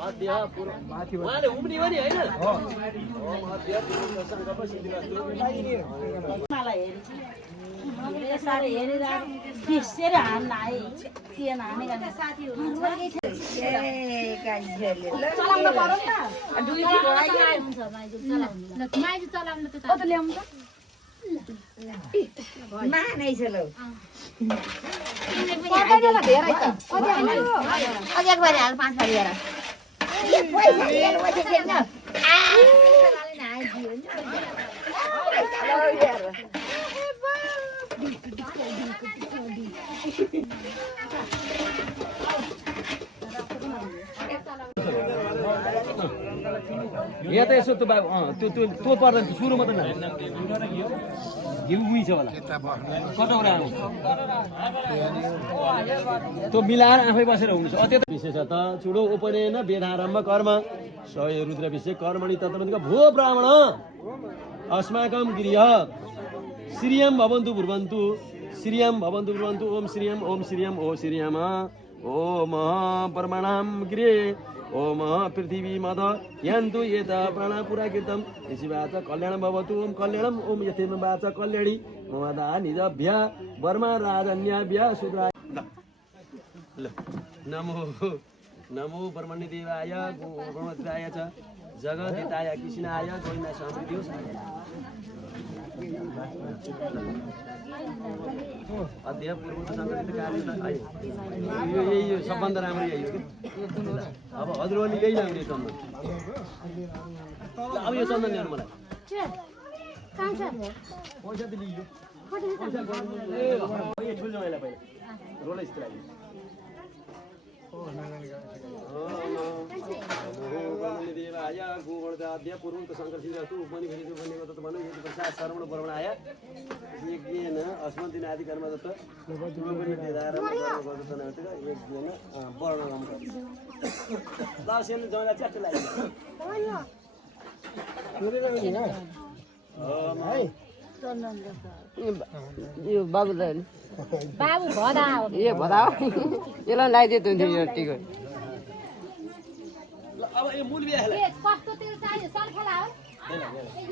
उहाँले उम्री पनि होइन यहाँ त यसो त्यो पर्दैन सुरुमा त घिउ उही छ होला कताबाट आउँछ त्यो मिलाएर आफै बसेर हुन्छ अत्यन्त विशेष त चुडो उपनयन वेदारम्भ कर्म सय रुद्र विषय कर्मणि तत्त्वनिक भो ब्राह्मण अस्माकं गृह श्रियं भवन्तु ब्रुवन्तु श्रियं भवन्तु ब्रुवन्तु ओम श्रियं ओम श्रियं ओ श्रियम ओम परमाणां गृहे ओम पृथिवी मद यन्तु यत प्राणपुराकृतं शिवाच कल्याणं भवतु ओम कल्याणं ओम यथेम वाच कल्याणी ममदा निजभ्य वर्मा राजन्याभ्य शूद्राय नमो नमो ब्रह्मण्य देवाय गुणवत्ताय च जगदिताय कृष्णाय गोविन्द समृद्धि अध्यय पूर्व संगठित कार्य यही सबभन्दा राम्रो यही हो अब हजुरहरूले यही लाग्ने चन्दन अब यो चन्दन ल्याउनु मलाई पैसा त लियो पैसा ठुलो जमाइलाई पहिला रोलै यस्तो लाग्यो देवाय गोवर्धाद्य पूर्वक संकर्षित उपमनि भेटितो भनेको त भनौँ यति प्रसाद सर्वण वर्मण आया यज्ञेन अस्मदिन आदि कर्म दत्त पूर्वपरि वेदारम्भ कर्म गर्दछ नाटक यज्ञेन वर्णनम गर्छ दासेन जग्गा च्याट लाग्यो यो बाबुलाई बाबु भदा ए भदा यसलाई लगाइदिए त हुन्थ्यो यो टिकट अब यो मूल बिहालाई ए कस्तो तेल चाहियो सरखेला हो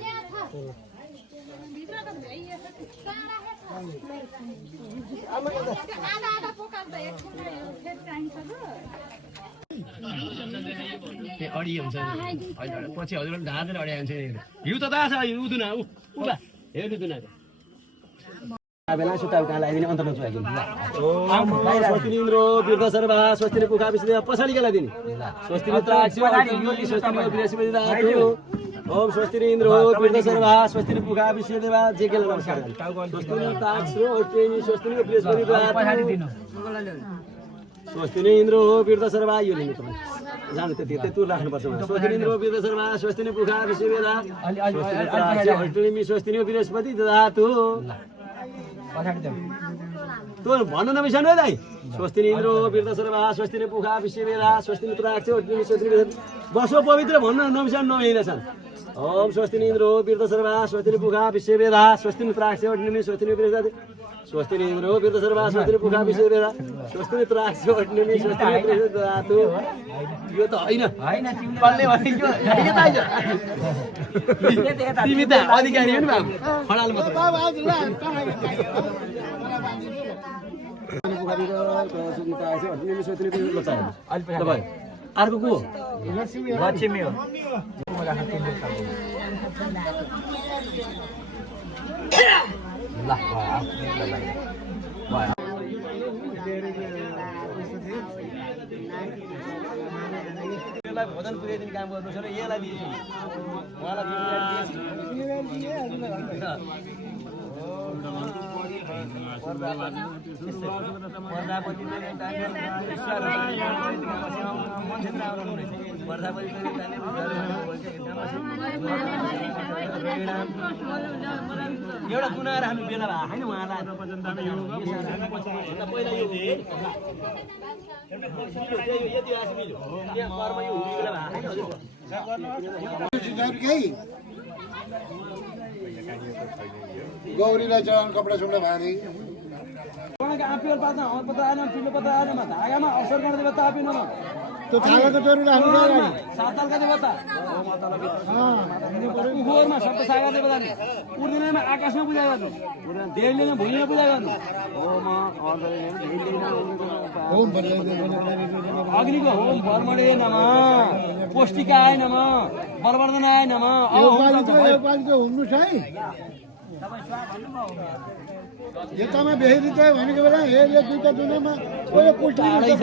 यहाँ छ भित्र त भइयो सारा आधा आधा पोकाउँछ एक ठुलो फेरि चाहिन्छ ए अडी हुन्छ हैन पछि हजुरले ढाडेर अड्या हुन्छ हिउ त दाछ हिउ दुना उला हेर्नु दुना बेला सुताउ कहाँ लगाइदिने अन्तमा चुहाइदिनु स्वस्ति इन्द्रो बिर्द सर्वा स्वस्ति पुखा विश्व पछाडि के लगाइदिने स्वस्ति स्वस्ति बृहस्पति धातु ओम स्वस्ति इन्द्रो बिर्द सर्वा स्वस्ति पुखा विश्व देवा जे के नमस्कार स्वस्ति ताक्ष्रो ओटेनी स्वस्ति बृहस्पति धातु स्वस्ति इन्द्रो बिर्द सर्वा यो लिनु तपाईँ जानु त्यति तुर राख्नुपर्छ स्वस्ति इन्द्रो बिर्द सर्वा स्वस्ति पुखा विश्व देवा ओटेनी स्वस्ति बृहस्पति धातु तो भन्नु नबिर्सनु है दाइ स्वस्ति इन्द्रो बिर्द सर्वा स्वस्ति पुखा विश्व वेदा स्वस्ति तुराक्ष ओटेनी स्वस्ति बसो पवित्र भन्नु नबिर्सनु नभइरहेछन् ओम स्वस्ति इन्द्रो बिर्द सर्वा स्वस्ति पुखा विश्व वेदा स्वस्ति तुराक्ष ओटेनी स्वस्ति बृहस्पति स्वस्ति इन्द्रो बिर्द सर्वा स्वस्ति पुखा विश्व वेदा स्वस्ति तुराक्ष ओटेनी स्वस्ति बृहस्पति धातु यो त हैन कसले भनेको के ताइज तिमी त अधिकारी हो नि बाबु खडाल मत बाबु आज ल अर्को को लक्ष्मी हो भोजन पुर्याइदिने काम गर्नु छ र यसलाई दिएछु उहाँलाई एउटा गुना राख्नु बेला भए होइन उहाँलाई पहिला यो यति आसमिल हो यहाँ कर्म यो हुने बेला भए होइन गौरीलाई चढाउनु कपडा सुन्दा भारी आपिएल पाता पता आएन पिलो पता आएन धागामा अवसर गर्ने बता आपिन त्यो धागाको चोरी राख्नु सातालका देवता कुखोरमा सबै सागा देवता नि उर्दिनमा आकाशमा पूजा गर्नु देवले नै भुइँमा पूजा गर्नु अग्निको होम भर्मणे नमः पौष्टिकाय नमः बलवर्धनाय नमः हुनु छ है यतामा बेहेरी भनेको बेला हे दुईटा दुनामा टाढै छ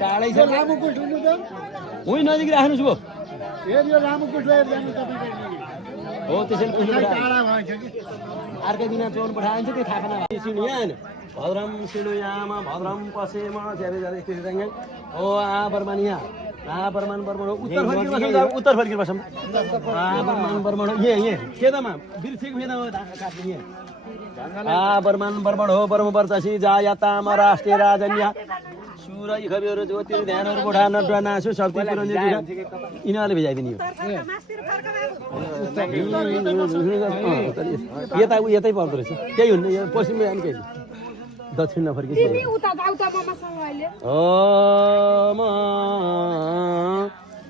टाढै छ लामो कुछ हुनु त उही नजिक राख्नुहोस् भो यो लामो कुछ जानु तपाईँ हो त्यसैले टाढा भएछ कि अर्कै दिना चौन पठाइन्छ त्यो थाहा नभए सिँढिया होइन भद्रम सिँढुयामा भद्रम पसेमा ज्यादै ज्यादै यस्तो हो बर्मान यहाँ बर्मान बर्मण उत्तर फर्किर बसौँ बर्मान बर्मण यहाँ खेतमा बिर्सेको खेतमा काट्ने यहाँ बर्मान बर्मण हो बर्म वर्तसी जायातामा राष्ट्रिय राजन्य सुर खबीहरू ज्योति ध्यानहरू कोठा नडुवा नासु शक्ति पुरञ्जन यिनीहरूले भिजाइदिने हो यता यतै पर्दो रहेछ त्यही हुन्न यो पश्चिम जाने कहिले दक्षिण नफर्किस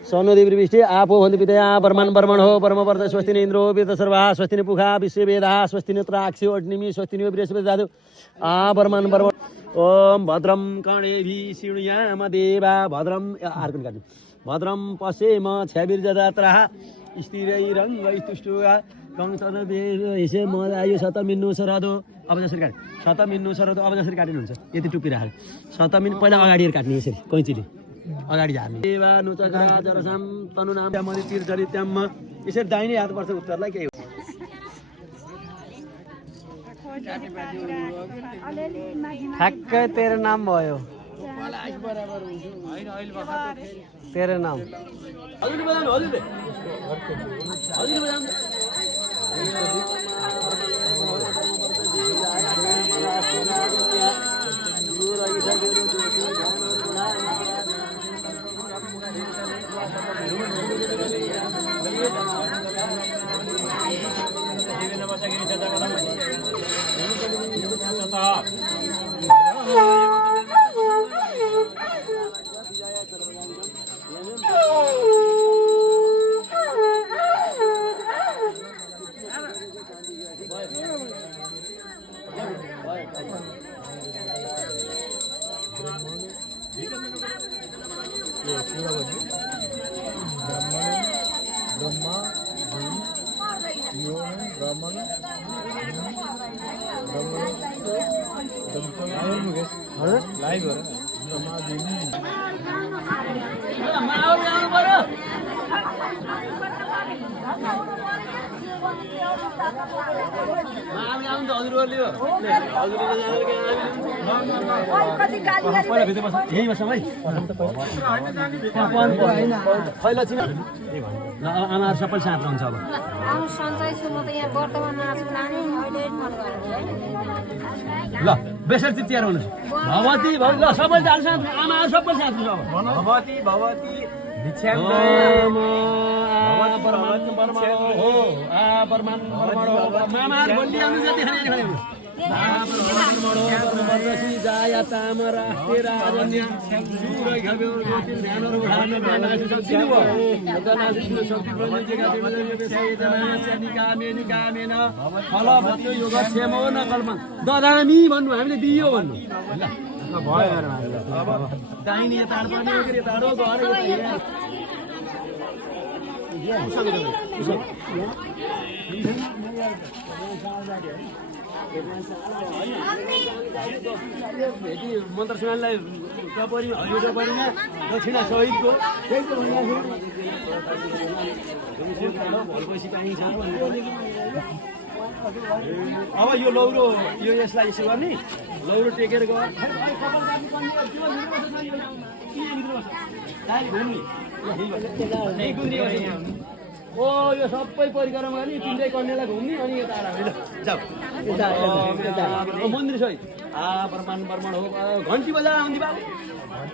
सन्नोदेवी वृष्टि आपो भन्दै पितया बर्मान बर्मण हो बर्म वर्त स्वस्ति न इन्द्रो वेद सर्वा स्वस्ति न पुखा विश्व वेदा स्वस्ति न त्राक्षि अग्निमी स्वस्ति न बृहस्पति जादु बर्मान बर्मण ओम भद्रम कर्णेभि शृणुयाम देवा भद्रम अर्को काट्नु भद्रम पश्येम छ्याबिर जदात्रा स्थिरैरङ्गैस्तुष्टुगा कंसदे मदायु शतमिन्नु सरदो अब जसरी काट्नु शतमिन्नु सरदो अब जसरी काटिनुहुन्छ यति टुप्पी राखेर शतमिन्नु पहिला अगाडि काट्ने यसरी कैँचीले अगाडि झार्ने देवा नुचराजरसाम तनुनाम मदि तीर्थरित्याम यसरी दाहिने हात पर्छ उत्तरलाई केही ठ्याक्कै तेरो नाम भयो तेरो नाम हजुर बजाउनु हजुरले हजुर बजाउनु आमाहरू सबै साथ रहन्छ अब ल बेसर चाहिँ तयार हुनुहोस् भगवती ल सबै जान्छ आमाहरू सबै साथ हुन्छ अब भगवती भगवती ददामी भन्नु हामीले दियो भन्नु दाहिने टाढो मन्त्र सुनालाई टपरीमा हरियो टपरीमा दक्षिणा सहितको अब यो लौरो यो यसलाई यसो गर्ने लौरो टेकेर गयो ओ यो सबै परिक्रमा गर्ने तिनटै कन्यालाई घुम्ने अनि यता आएर जाऊ मन्दिर सहित परमान परमान हो घन्टी बजा आउँदी बाबु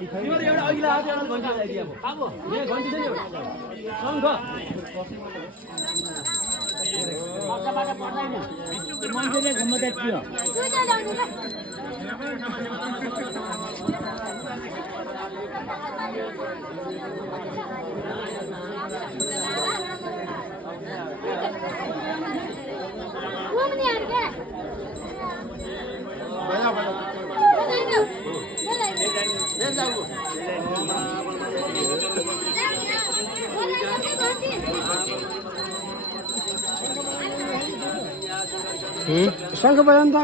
तिमीहरू एउटा अघिल्लो हात एउटा घन्टी बजाइदिए अब यहाँ घन्टी छ नि एउटा शङ्ख मान्छेले घुम्न देखियो शङ्ख बजाउनु त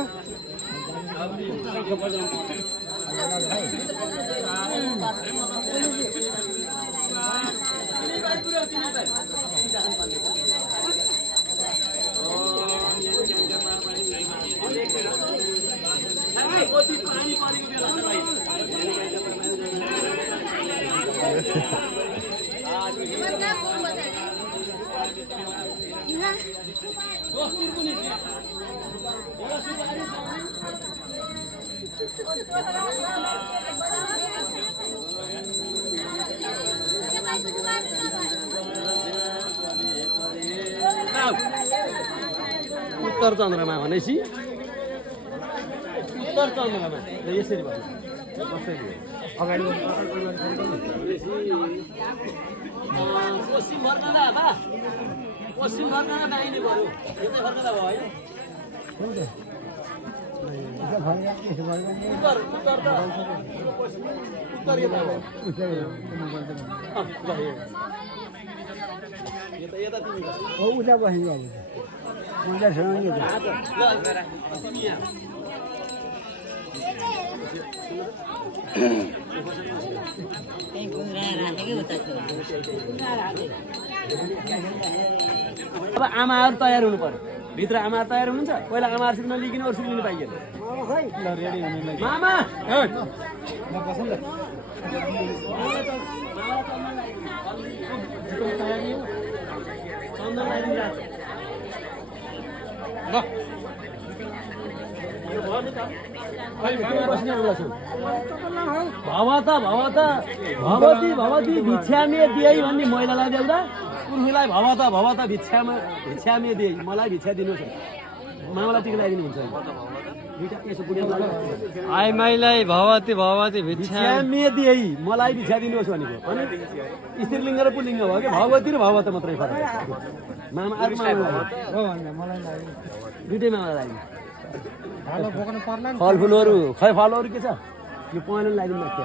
उत्तर चन्द्रमा भनेपछि उत्तर चन्द्रमा यसरी भन्नु अगाडि पश्चिम फर्कँदा बा पश्चिम फर्कँदा दाहिने भयो यतै फर्कँदा भयो होइन उत्तर उत्तर त उत्तर यता हो यता यता तिमी हो उता बस्नु अब उता छैन नि अब आमाहरू तयार हुनु पर्यो भित्र आमाहरू तयार हुनुहुन्छ पहिला आमाहरू सिक्न लिकिन अरू सिक्नु पाइएन मामा भवता भवता भवती भवती भिक्षामे दिए भन्ने महिलालाई देउँदा पुरुषलाई भवता भवता भिक्षामे दिए मलाई भिक्षा दिनुहोस् मामालाई टिका लगाइदिनुहुन्छ आई माइलाई भवती भवती भिक्षामे दिए मलाई भिक्षा दिनुहोस् भनेको अनि स्त्रीलिङ्ग र पुल्लिङ्ग भयो कि भगवती र भवता मात्रै फरक मामा अर्को दुइटै मामा लागि फलफुलहरू खै फलहरू के छ यो पहेँलो लगाइदिनु भएको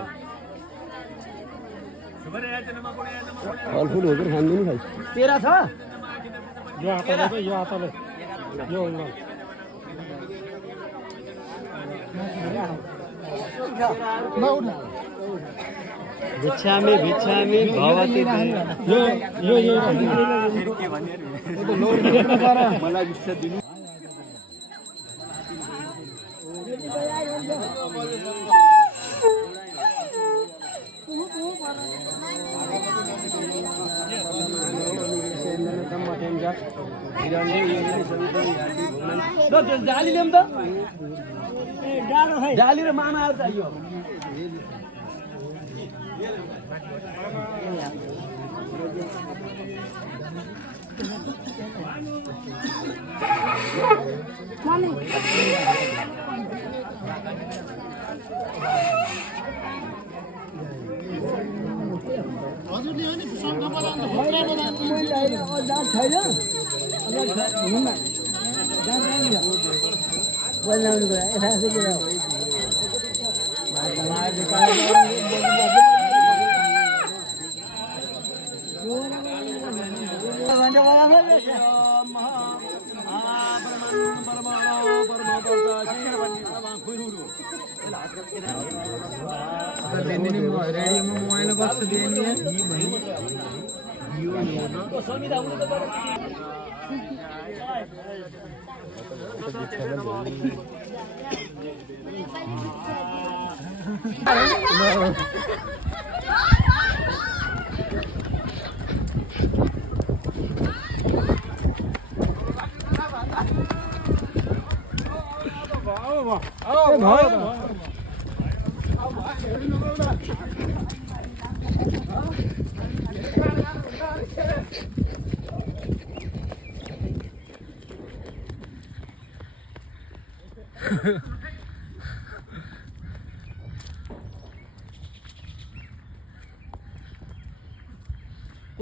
फलफुलहरू खाँदिनु खै तेरा छ भिक्षामी भिक्षामी भवती मलाई भिक्षा दिनु जाली ल्याउँ त जाली र मामाहरू चाहियो हजुरले अनि शङ्ख बजाउनु छैन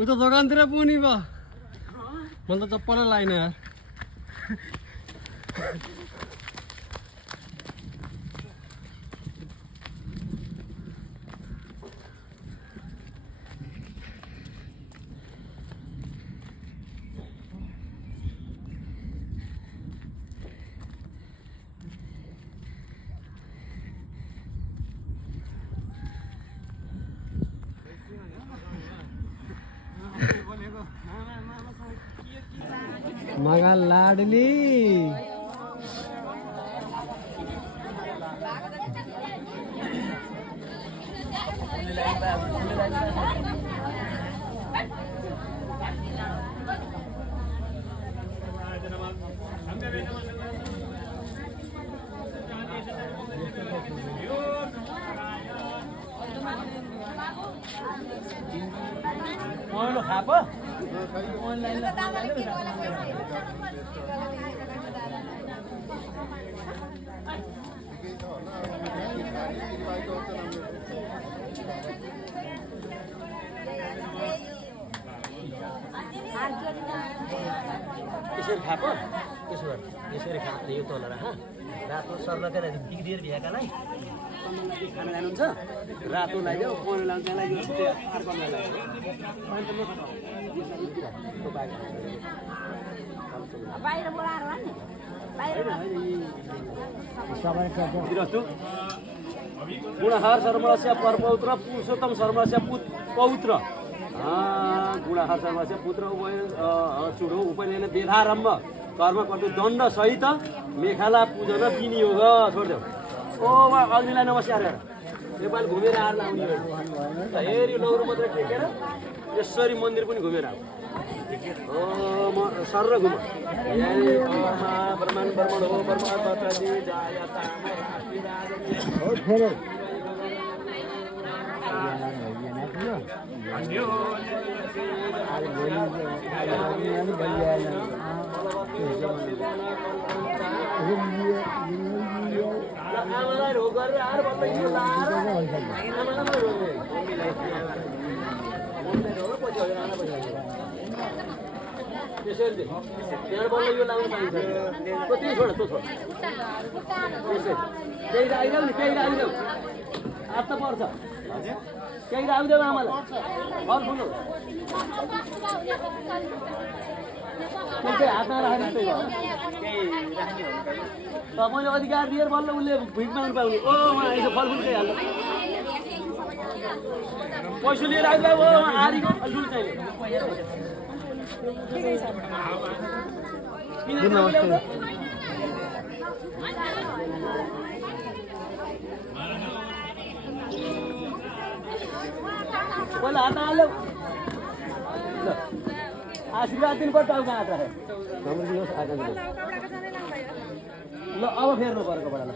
उता दोकानतिर पुग्ने भयो मैले त चप्पलै लाइन यार मगा लाडली यसरी खाएको त्यसो गर यसरी खाएको यो तोलेर रातो सर्लका बिग्रिएर भ्याएकालाई खाना जानुहुन्छ रातो लगाइदियो पहेँलो लान्छ त्यसलाई अर्को बाहिर बोलाएर भन्ने गुणाहार सर्वस्य परपौत्र पुरुषोत्तम सर्वस्य पौत्र गुणाहार सर्वस्य पुत्र चुडो उपनयन वेदारम्भ कर्म कर्तु दण्ड सहित मेखाला पूजन विनियोग छोडिदेऊ ओ अग्निलाई नमस्कार गर नेपाल घुमेर आएर आउने हेरी लौरो मात्रै टेकेर यसरी मन्दिर पनि घुमेर आऊ म सर घुम ब्रह्माण्ड ब्रह्मण हो परमात्मा आमालाई रोग गरेर आएर त्यसरी त्यहाँ बल्ल यो लाउनु पाइन्छ त्यही छोड त्यो छोड त्यही आइदेऊ नि त्यही आइदेऊ हात त पर्छ त्यही आइदेऊ आमालाई फल फुल हातमा राखेर तपाईँले अधिकार दिएर बल्ल उसले भिड माग्नु पाउने ओ यसो फलफुल खाइहाल्छ पैसा लिएर आइदियो ओ आरीको फलफुल चाहिने पहिला हात हाल्यो आशीर्वाद दिनुपर्छ अब कहाँ हात ल अब फेर्नु पऱ्यो कपडा ल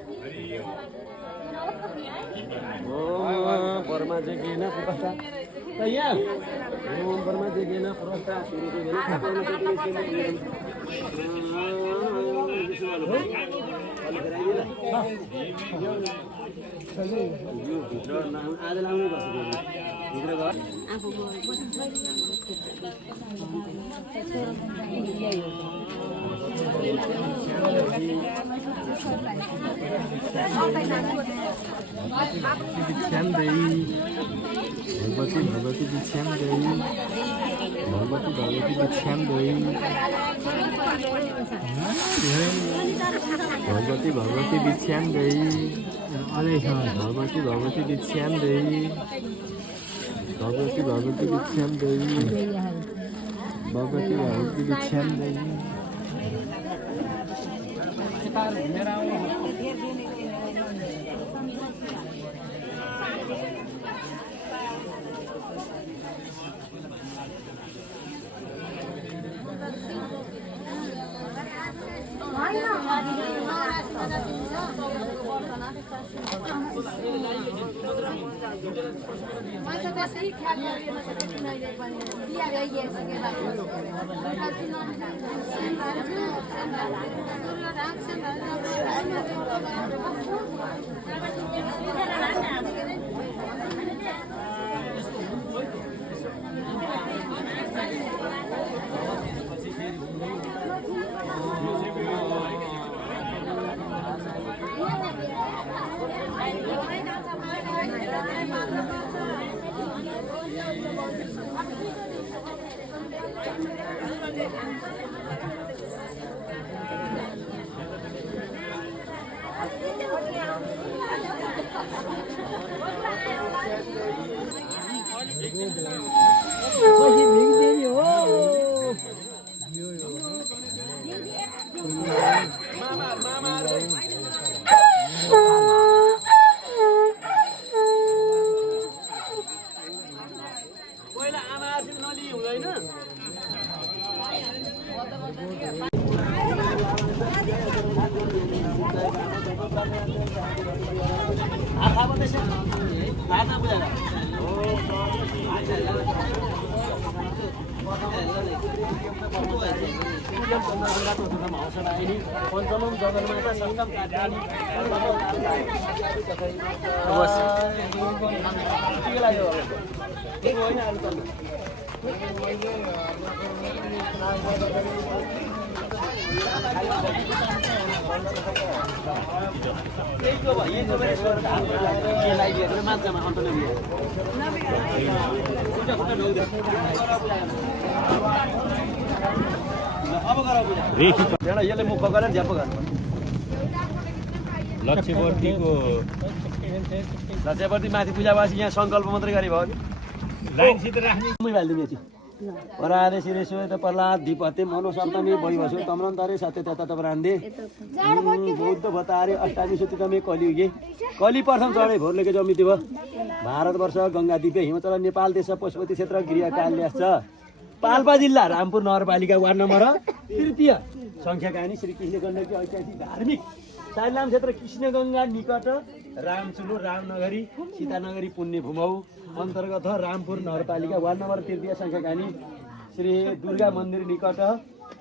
ओम परमा जगेन पुरस्ता त यहाँ ओम परमा जगेन पुरस्ता भित्र आज लाउनै पर्छ भित्र घर भगवती भगवती भिक्षाम देई भगवती भगवती भिक्षाम देई भगवती भगवती भिक्षाम देई भगवती भगवती भिक्षाम देई भगवती भगवती भिक्षाम देई भगवती भगवती भिक्षाम देई पहिला आमा आशीर्वाद नलिई हुँदैन पञ्चमम जगन्माता सङ्गम काट्यानी के लाग्यो होइन अरू मात्रामा अन्त अब गर यसले मुख गरेर झ्याप गर लक्ष्यवर्ती माथि पूजावासी यहाँ सङ्कल्प मात्रै गरे भयो लाइनसित राख्ने हालिदिने पराले शिरेश्वर त प्रहलाद दीपहते मनोसप्तमी वैवस्व तम्रन्तरे सत्यतत ब्रान्दे बौद्ध भतारे अष्टामी सुतितमे कलियुगे कलि प्रथम चढे भोरलेको जमिति भयो भारतवर्ष गङ्गा दिव्य हिमाचल नेपाल देश पशुपति क्षेत्र गृहकाल्याश्च पाल्पा जिल्ला रामपुर नगरपालिका वार्ड नम्बर तृतीय सङ्ख्या कहानी श्री कृष्ण गण्डकी ऐतिहासिक धार्मिक चाइलाम क्षेत्र कृष्णगङ्गा निकट रामचुलो रामनगरी सीतानगरी पुण्य भूमौ अन्तर्गत रामपुर नगरपालिका वार्ड नम्बर तृतीय सङ्ख्या कहानी श्री दुर्गा मन्दिर निकट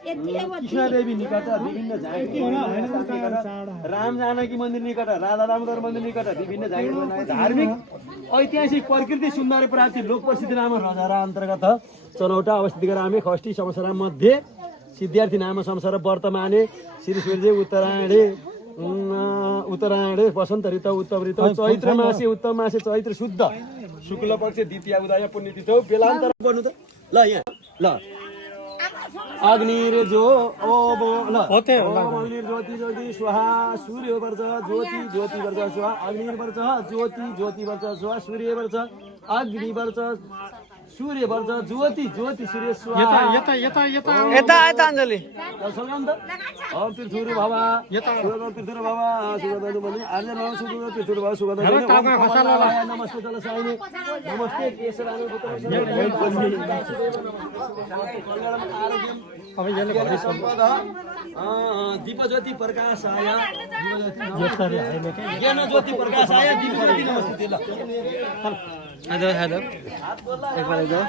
कृष्णदेवी निकट विभिन्न राम जानकी मन्दिर निकट राधा दामोदर मन्दिर निकट विभिन्न जागिर धार्मिक ऐतिहासिक प्रकृति सुन्दर प्राप्ति लोक प्रसिद्ध नाम रजारा अन्तर्गत चनौटा अवस्थित ग्रामे खष्टी संवत्सरा मध्ये सिद्धार्थी नाम संसार वर्तमाने श्री सूर्य उत्तरायणे वसन्त ऋतौ उत्तम ऋतौ चैत्र मासे उत्तम मासे चैत्र शुद्ध शुक्ल पक्ष द्वितीय उदय पुण्य तिथौ बेलान्तर गर्नु त ल यहाँ ल अग्निर जो ल अग्निर ज्योति ज्योति स्वाहा सूर्य वर्ष ज्योति ज्योति वर्ष स्वाहा अग्निर वर्ष ज्योति ज्योति वर्ष स्वाहा सूर्य वर्ष अग्नि वर्ष सूर्य वर्ष ज्योति ज्योति सूर्य स्वाहा यता अञ्जली ओम तीर्थुर भवा तीर्थुर भवा सुगन्धु बन्ने आर्य नम सुगन्धु तीर्थुर भवा सुगन्धु नमस्ते जल साइने नमस्ते केशरानु पुत्र अब यसले भरि सम्पदा दीप ज्योति प्रकाशाय ज्ञान ज्योति प्रकाशाय दीप ज्योति नमस्ते ल हेलो हेलो एक बार दो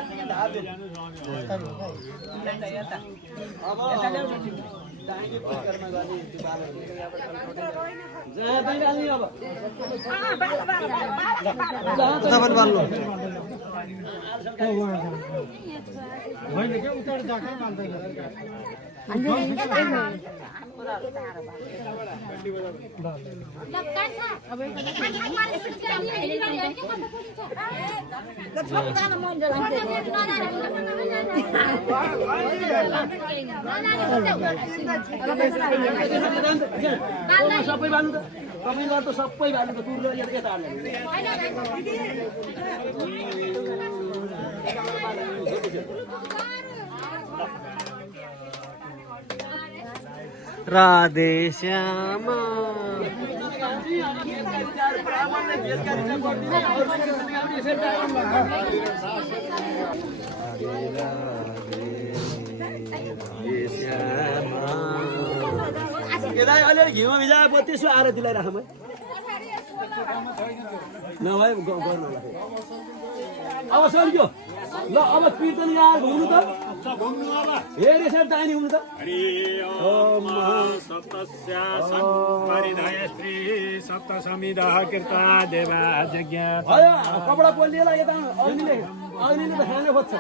सबै बाल्नु त तपाईलाई त सबै बाल्नु त टुर यता हाल्नु राधे श्यामा यसलाई अलिअलि घिउमा भिजाएर 32 आरतीलाई राखौँ है नभए गर्नु होला अब सम्झ्यो ल अब कीर्तन याद हुनु त हे रेसर दानी हुनु त कपडा पोलिएला यता अग्निले त खान खोज्छ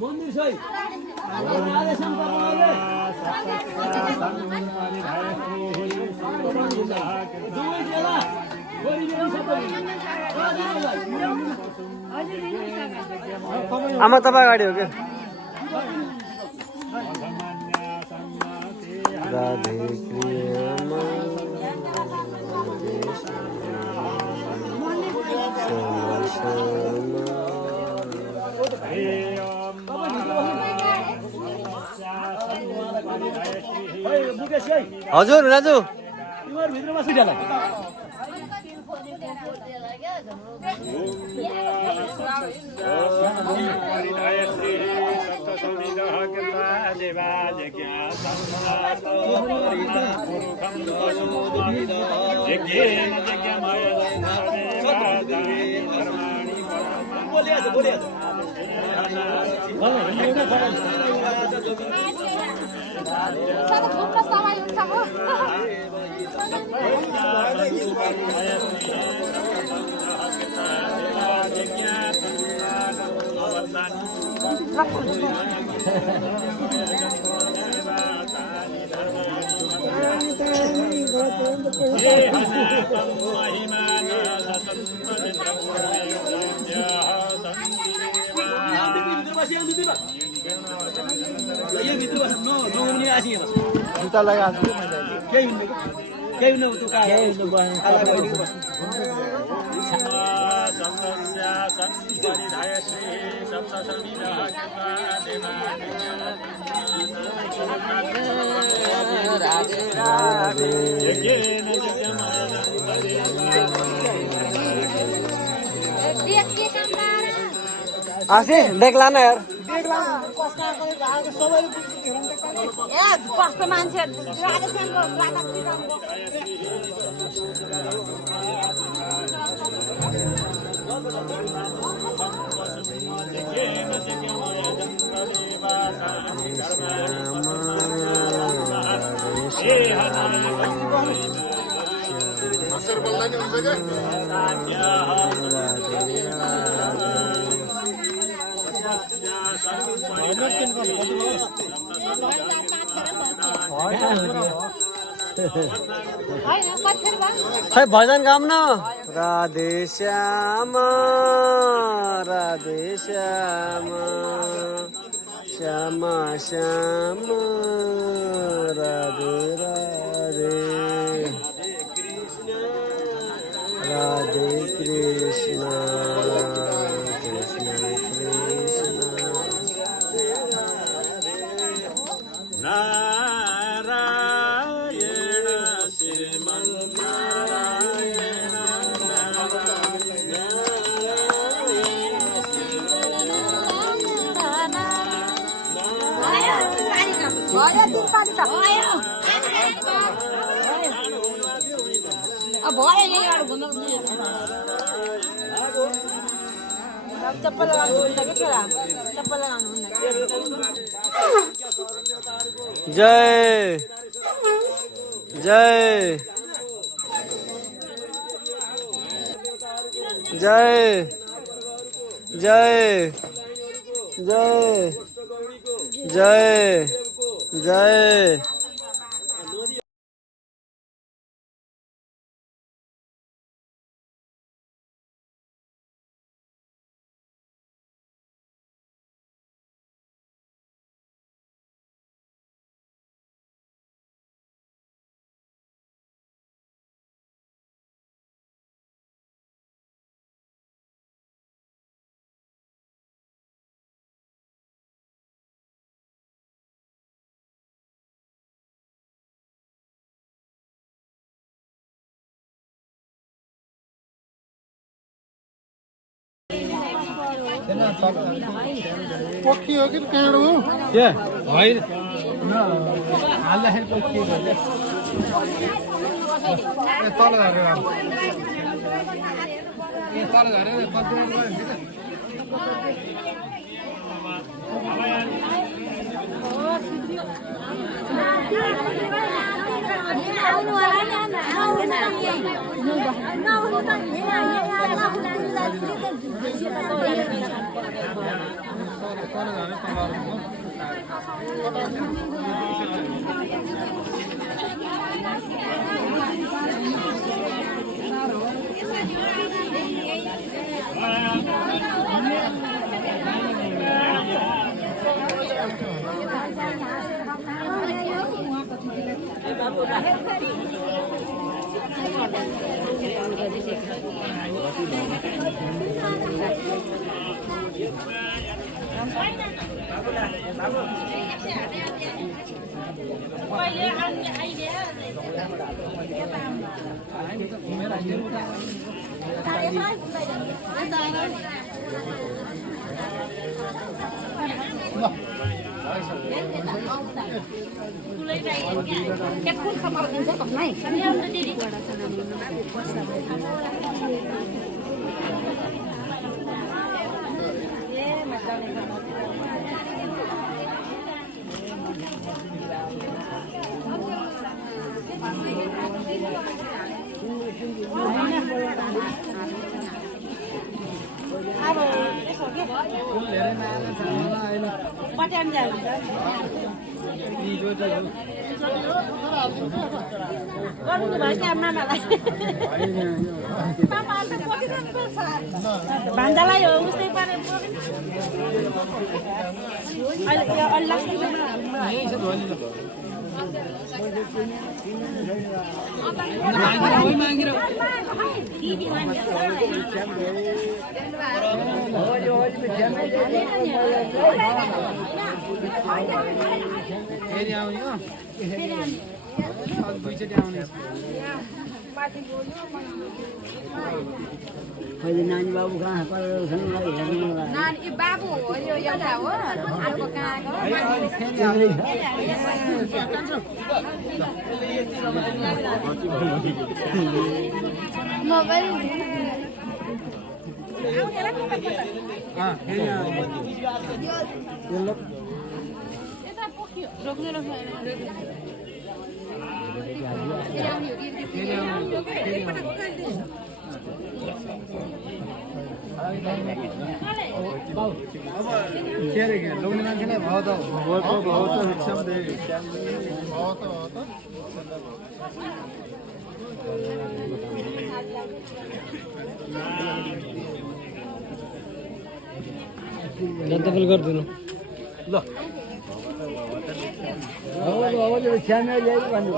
मन्दिर छै आमा तपाईँ अगाडि हो क्या राधे हजुर राजु भित्रमा सुइटाला जुत्ता लगा आसे देख लाना यार कस्तो मान्छे खै भजन गाउँ न राधे श्याम राधे श्याम श्याम श्याम राधे राधे राधे कृष्ण कृष्ण कृष्ण नारायण श्रीमन्नारायण चप्पल चप्पल जय जय जय जय जय जय जय पक्की हो कि काँडो हो? होइन हाल्दाखेरि के भन्छ तल झरेर तल झरेर कन्ट्रोल गर्यो Cái phun không bao giờ có này. Bắt em giờ con cứ nói em mà lại mama tak kuat kan besar bandalai yo mesti pada ya Allah Nani babu kah kalau senang lagi. Nani babu yo yo tahu apa kan mobile लोग्ने मान्छेलाई भाउ त भाउ त रिक्सामा they भाउ त जनता bill गरिदिनु ल Awal awal jadi channel jadi bantu.